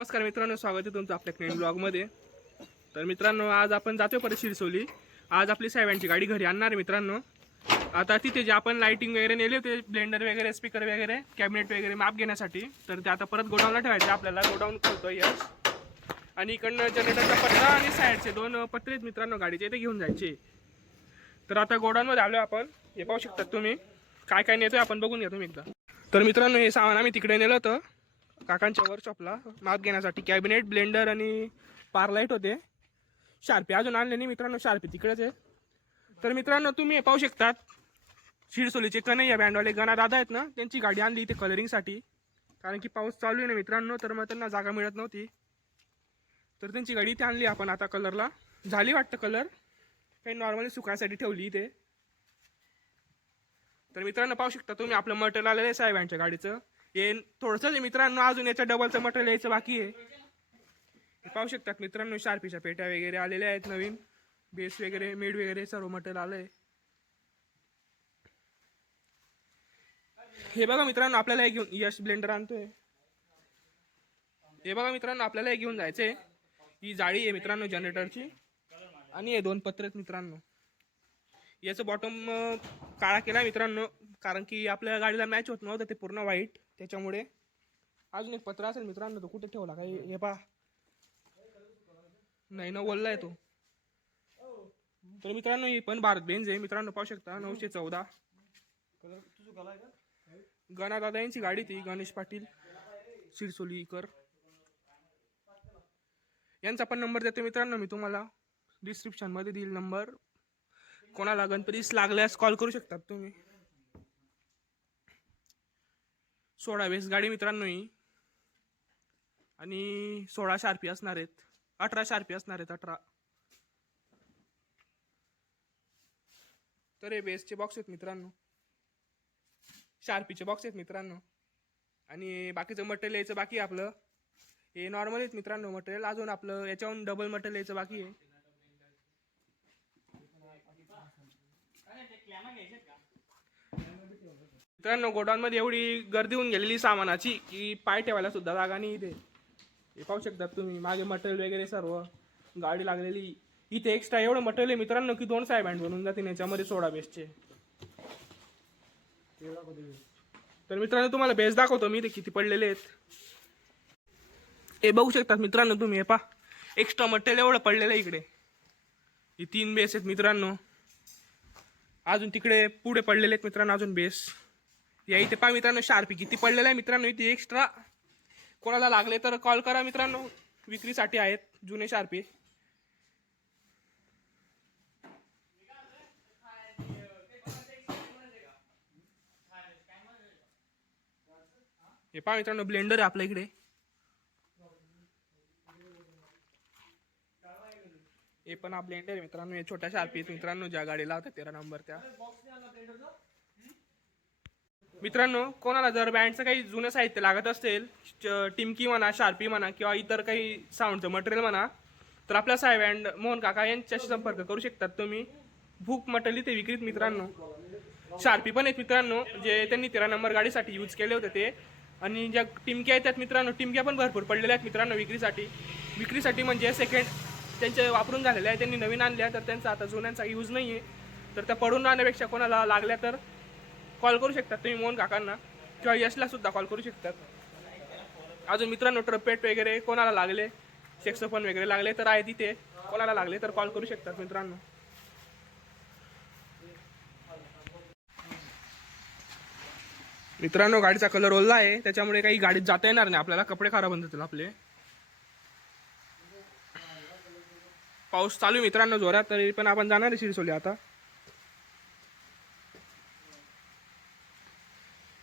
नमस्कार मित्रांनो स्वागत आहे तुमचं आपल्या क्रेन ब्लॉगमध्ये तर मित्रांनो आज आपण जातो परत शिरसोली. आज आपली साहेबांची गाडी घरी आणणार आहे मित्रांनो. आता तिथे जे आपण लाईटिंग वगैरे नेले होते ब्लेंडर वगैरे स्पीकर वगैरे कॅबिनेट वगैरे माप घेण्यासाठी तर ते आता परत गोडाऊनला ठेवायचे आपल्याला. गोडाऊन खोलतो यश आणि इकडनं जनरेटरचा पत्रा आणि साईडचे दोन पत्रे आहेत मित्रांनो गाडीचे ते घेऊन जायचे. तर आता गोडाऊनमध्ये आलो आपण. हे पाहू शकतात तुम्ही. काय काय नेतोय आपण बघून घ्या तुम्ही एकदा. तर मित्रांनो हे सामान आम्ही तिकडे नेलं होतं. काकांच्या वर्कशॉपला माप घेण्यासाठी. कॅबिनेट ब्लेंडर आणि पारलाईट होते. शार्पी अजून आणले नाही मित्रांनो. शार्पी तिकडेच आहे. तर मित्रांनो तुम्ही हे पाहू शकतात. शिरसोलीचे कन्हैया बँडवाले गणा दादा आहेत ना? त्यांची गाडी आणली इथे कलरिंगसाठी कारण की पाऊस चालू आहे ना मित्रांनो तर मग त्यांना जागा मिळत नव्हती. तर त्यांची गाडी इथे आणली आपण आता कलरला झाली वाटतं कलर काही नॉर्मली सुकायसाठी ठेवली इथे. तर मित्रांनो पाहू शकता तुम्ही आपलं मटेरियल आलेलं आहे साहेबांच्या गाडीचं. हे थोडंसं आहे मित्रांनो अजून याच्या डबलचं मटेरियल यायचं बाकी आहे. हे पाहू शकतात मित्रांनो शार्पीच्या पेट्या वगैरे आलेल्या आहेत नवीन. बेस वगैरे मेड वगैरे सर्व मटेरियल आलंय. हे बघा मित्रांनो आपल्याला हे घेऊन यश ब्लेंडर आणतोय. हे बघा मित्रांनो आपल्याला हे घेऊन जायचंय. ही जाळी आहे मित्रांनो जनरेटरची आणि हे दोन पत्रे आहेत मित्रांनो. याचं बॉटम काळा केला मित्रांनो कारण की आपल्या गाडीला मॅच होत नव्हतं ते पूर्ण वाईट त्याच्यामुळे अजून एक पत्र असेल मित्रांनो तो कुठे ठेवला? काही हे पा नाही ना बोललाय तो. तर मित्रांनो ही पण भारत बेंज आहे. मित्रांनो पाहू शकता नऊशे चौदा. गणा दादा यांची गाडी ती गणेश पाटील सिरसोलीकर यांचा पण नंबर देतो मित्रांनो मी तुम्हाला. डिस्क्रिप्शनमध्ये देईल नंबर कोणाला गणपतीस लागल्यास कॉल करू शकतात तुम्ही. सोळा वेस गाडी मित्रांनो ही आणि सोळा शार्पी असणार आहेत. अठरा शार्पी असणार आहेत अठरा. तर हे बेसचे बॉक्स आहेत मित्रांनो. शार्पीचे बॉक्स आहेत मित्रांनो. आणि बाकीचं मटेरियल यायचं बाकी आपलं. हे नॉर्मल आहेत मित्रांनो. मटेरियल अजून आपलं याच्याहून डबल मटेरियल यायचं बाकी आहे. मित्रांनो गोडाऊन मध्ये एवढी गर्दी होऊन गेलेली सामानाची की पाय ठेवायला सुद्धा जागा नाही इथे. हे पाहू शकतात तुम्ही मागे मटेरियल वगैरे सर्व गाडी लागलेली. इथे एक्स्ट्रा एवढं मटेरियल आहे मित्रांनो की दोन साहेब हँड बनून जातील याच्यामध्ये सोडा बेस्टचे तर मित्रांनो तुम्हाला बेस दाखवतो मी ते किती पडलेले आहेत. हे बघू शकतात मित्रांनो तुम्ही हे पा एक्स्ट्रा मटेरियल एवढं पडलेलं आहे इकडे. ही तीन बेस आहेत मित्रांनो. अजून तिकडे पुढे पडलेले आहेत मित्रांनो अजून बेस या इथे पहा मित्रांनो शार्पी किती पडलेलं आहे मित्रांनो इथे एक्स्ट्रा कोणाला लागले तर कॉल करा मित्रांनो. विक्रीसाठी आहेत जुने शार्पी हे पहा मित्रांनो ब्लेंडर आहे आपल्या इकडे. पण हा ब्लेंडर आहे मित्रांनो. हे छोट्या शार्पी मित्रांनो ज्या गाडीला होत्या तेरा नंबर त्या. मित्रांनो कोणाला जर बँडचं काही जुनं साहित्य लागत असेल टिमकी म्हणा शार्पी म्हणा किंवा इतर काही साऊंडचं मटेरियल म्हणा तर आपल्या साहेब अँड मोहन काका यांच्याशी संपर्क करू शकतात. तुम्ही भूक मटली ते विक्रीत मित्रांनो. शार्पी पण आहेत मित्रांनो जे त्यांनी तेरा नंबर गाडीसाठी यूज केले होते ते. आणि ज्या टिमक्या आहेत त्यात मित्रांनो टिमक्या पण भरपूर पडलेल्या आहेत मित्रांनो विक्रीसाठी. विक्रीसाठी म्हणजे सेकंड त्यांचे वापरून झालेले आहे त्यांनी नवीन आणल्या तर त्यांचा आता जुन्यांचा यूज नाही आहे तर त्या पडून राहण्यापेक्षा कोणाला लागल्या तर कॉल करू शकतात तुम्ही मोहन काकांना. किंवा यशला सुद्धा कॉल करू शकतात. अजून मित्रांनो ट्रपेट वगैरे कोणाला लागले? सेक्सोफोन वगैरे लागले तर आहे तिथे. कोणाला लागले तर कॉल करू शकतात मित्रांनो. मित्रांनो गाडीचा कलर ओला आहे. त्याच्यामुळे काही गाडीत जाता येणार नाही. आपल्याला कपडे खराब होऊन जातील आपले. पाऊस चालू आहे मित्रांनो जोरात तरी पण आपण जाणार आहे शिरसोली आता.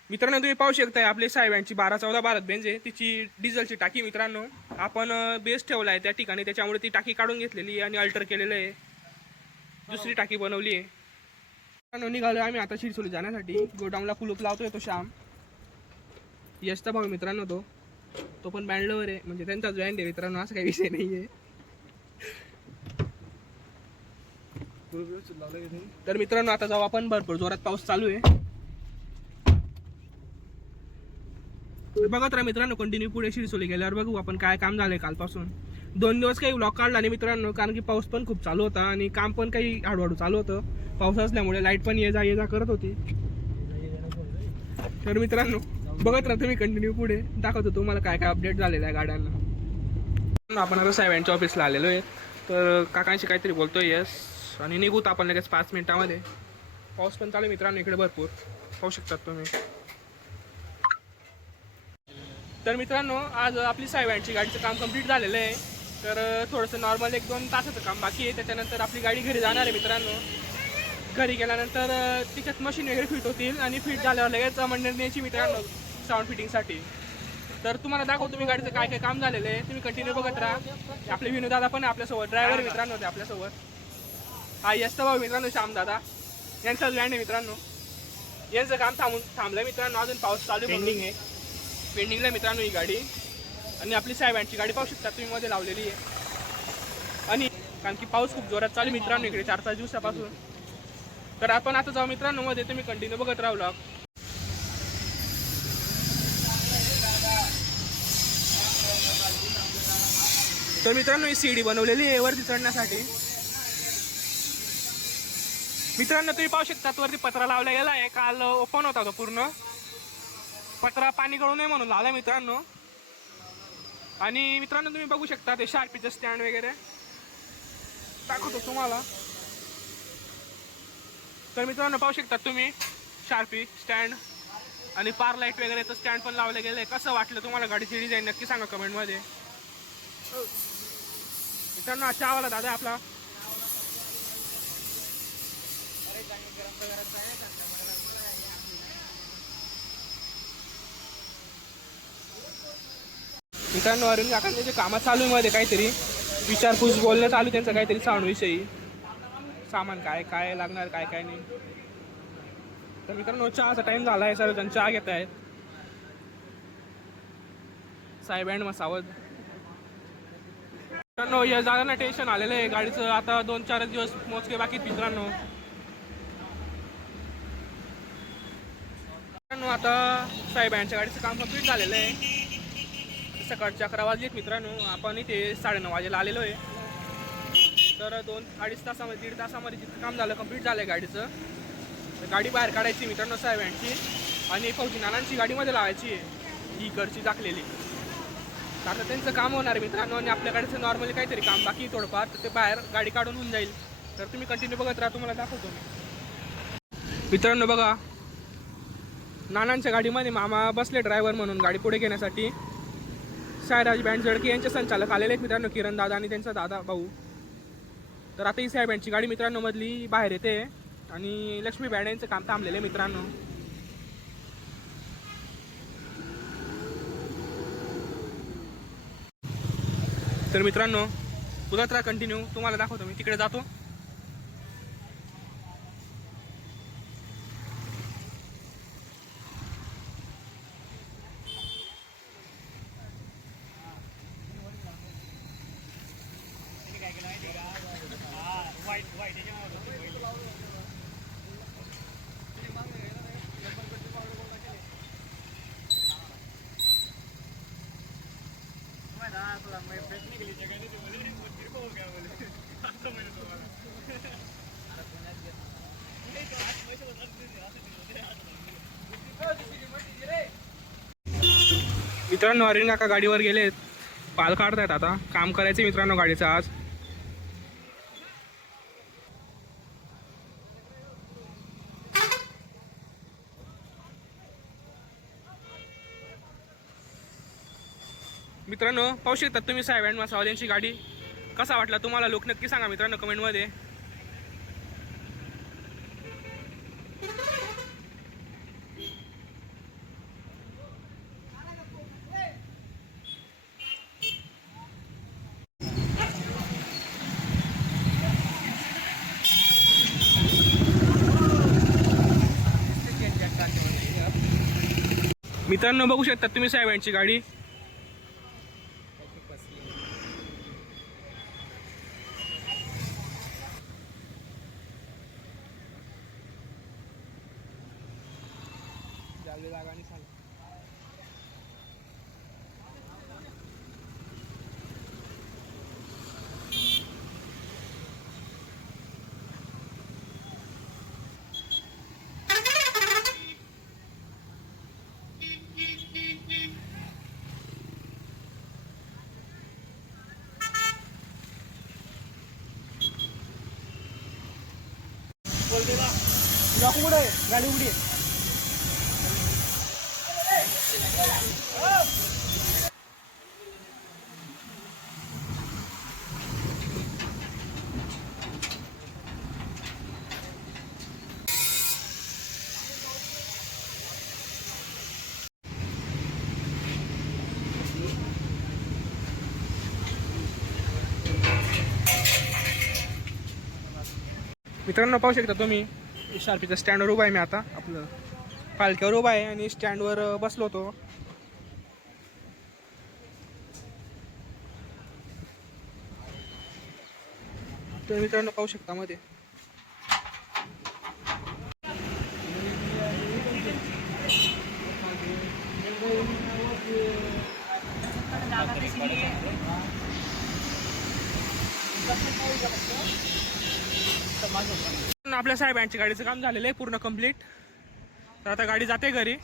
मित्रांनो तुम्ही पाहू शकताय आपले साहेबांची बारा चौदा भारत बेंज आहे. तिची डिझेलची टाकी मित्रांनो. आपण बेस ठेवला आहे त्या ठिकाणी. त्याच्यामुळे ती टाकी काढून घेतलेली आहे आणि अल्टर केलेलं आहे. दुसरी टाकी बनवली आहे. मित्रांनो निघालो आम्ही आता शिरसोली जाण्यासाठी. गोडाऊनला कुलूप लावतोय तो श्याम. यशचा भाऊ मित्रांनो तो. तो पण बँडलवर आहे. म्हणजे त्यांचा जॉईंट आहे मित्रांनो. असं काही विषय नाही आहे तर मित्रांनो आता जाऊ आपण. भरपूर जोरात पाऊस चालू आहे. बघत राहा मित्रांनो कंटिन्यू पुढे शिरसोली गेल्यावर बघू आपण काय काम झालंय कालपासून. दोन दिवस काही व्लॉग काढला नाही मित्रांनो कारण की पाऊस पण खूप चालू होता आणि काम पण काही हळूहळू चालू होतं. पाऊस असल्यामुळे लाइट पण ये जा ये जा करत होती. तर मित्रांनो बघत राहा तुम्ही कंटिन्यू पुढे. दाखवतो तुम्हाला काय काय अपडेट झालेलं आहे गाड्यांना. आपण आता साहेबांच्या ऑफिसला आलेलो आहे. तर काकांशी काहीतरी बोलतोय यस आणि निघूत आपण लगेच पाच मिनिटामध्ये. पाऊस पण चालू आहे मित्रांनो इकडे भरपूर. पाहू शकतात तुम्ही. तर मित्रांनो आज आपली साहेबांची गाडीचं काम कंप्लीट झालेलं आहे. तर थोडंसं नॉर्मल एक दोन तासाचं काम बाकी आहे. त्याच्यानंतर आपली गाडी घरी जाणार आहे मित्रांनो. घरी गेल्यानंतर तिच्यात मशीन वगैरे फिट होतील आणि फिट झाल्यावर लगेच मंडळ न्यायची मित्रांनो साऊंड फिटिंगसाठी तर तुम्हाला दाखवतो मी गाडीचं काय काय काम झालेलं आहे. तुम्ही कंटिन्यू बघत राहा. आपले विनोदादा पण आपल्यासोबत ड्रायव्हर मित्रांनो होते आपल्यासोबत. हा यस्त भाऊ मित्रांनो श्याम दादा यांचाच लँड आहे मित्रांनो. यांचं काम थांबून थांबलं मित्रांनो. अजून पाऊस चालू पेंडिंग आहे. पेंडिंगला मित्रांनो ही गाडी. आणि आपली साहेबांची गाडी पाहू शकता तुम्ही मध्ये लावलेली आहे. आणि कारण की पाऊस खूप जोरात चालू मित्रांनो इकडे चार पाच दिवसापासून. तर आपण आता जाऊ मित्रांनो मध्ये तुम्ही कंटिन्यू बघत राहू. तर मित्रांनो ही सीडी बनवलेली आहे वरती चढण्यासाठी. मित्रांनो तुम्ही पाहू शकता वरती पत्रा लावला गेला आहे. काल ओपन होता तो पूर्ण. पत्रा पाणी गळू नये म्हणून लावला मित्रांनो. आणि मित्रांनो तुम्ही बघू शकता ते शार्पीचं स्टँड वगैरे. दाखवतो तुम्हाला. तर मित्रांनो पाहू शकता तुम्ही शार्पी स्टँड आणि पार लाइट वगैरेचं स्टँड पण लावलं गेलं आहे. कसं वाटलं तुम्हाला गाडीची डिझाईन नक्की सांगा कमेंटमध्ये मित्रांनो अच्छा आवाला दादा आपला मित्रांनो अरुण काकांचे जे कामं चालू आहे मध्ये काहीतरी विचारपूस बोलणं चालू त्यांचं काहीतरी साऊंडविषयी सामान काय काय लागणार काय काय नाही. तर मित्रांनो चहाचा टाइम झाला आहे सर्वजण चहा घेत आहेत. साहेब अँड मसावद मित्रांनो या जाताना टेन्शन आलेलं आहे. गाडीचं आता दोन चार दिवस मोजके बाकी मित्रांनो. मित्रांनो आता साहेबांच्या गाडीचं काम कंप्लीट झालेलं आहे. सकाळचे अकरा वाजलेत मित्रांनो. आपण इथे साडेनऊ वाजेला आलेलो आहे. तर दोन अडीच तासामध्ये दीड तासामध्ये जितकं काम झालं कंप्लीट झालं आहे गाडीचं. तर गाडी बाहेर काढायची मित्रांनो साहेबांची आणि फौजी नानांची गाडीमध्ये लावायची आहे. ही घरची दाखलेली. तर आता त्यांचं काम होणार आहे मित्रांनो. आणि आपल्या गाडीचं नॉर्मली काहीतरी काम बाकी थोडंफार. तर ते बाहेर गाडी काढून होऊन जाईल. तर तुम्ही कंटिन्यू बघत राहा तुम्हाला दाखवतो मी. मित्रांनो बघा नानांच्या गाडीमध्ये मामा बसले ड्रायव्हर म्हणून गाडी पुढे घेण्यासाठी. सायराज बँड जडके यांचे संचालक आलेले आहेत मित्रांनो किरण दादा आणि त्यांचा दादा भाऊ. तर आता ही साहेब यांची गाडी मित्रांनो मधली बाहेर येते आणि लक्ष्मी बँड यांचं काम थांबलेलं आहे मित्रांनो. तर मित्रांनो तुला कंटिन्यू तुम्हाला दाखवतो मी. तिकडे जातो. मित्रांनो अरविंद काका गाडीवर गेलेत. पाल काढतायत आता. काम करायचं मित्रांनो गाडीचं आज. मित्रांनो पाहू शकतात तुम्ही साहेब अँड मासावाल्यांची गाडी. कसा वाटला तुम्हाला लोक नक्की सांगा मित्रांनो कमेंटमध्ये. मित्रांनो बघू शकतात तुम्ही साहेबांची गाडी. लॉक उघड आहे गाडी उघडी आहे मित्रांनो पाहू शकता तुम्ही शार्पीच्या स्टँडवर उभा आहे मी आता. आपलं पालख्यावर उभा आहे आणि स्टँडवर बसलो होतो. तर मित्रांनो पाहू शकता मध्ये. आपल्या साहेबांच्या गाडीचं काम झालेलं आहे पूर्ण कंप्लीट तर आता गाडी जाते घरी.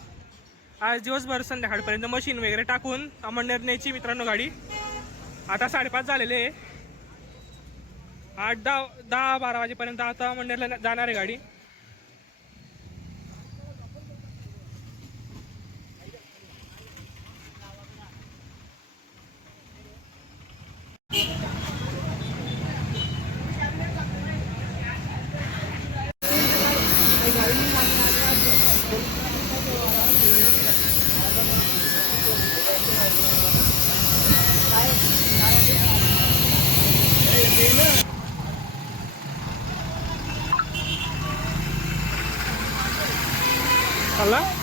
आज दिवसभर संध्याकाळपर्यंत मशीन वगैरे टाकून अमळनेर न्यायची मित्रांनो गाडी. आता साडेपाच झालेले आहे. आठ दहा दहा बारा वाजेपर्यंत आता अमळनेरला जाणार आहे गाडी. चालला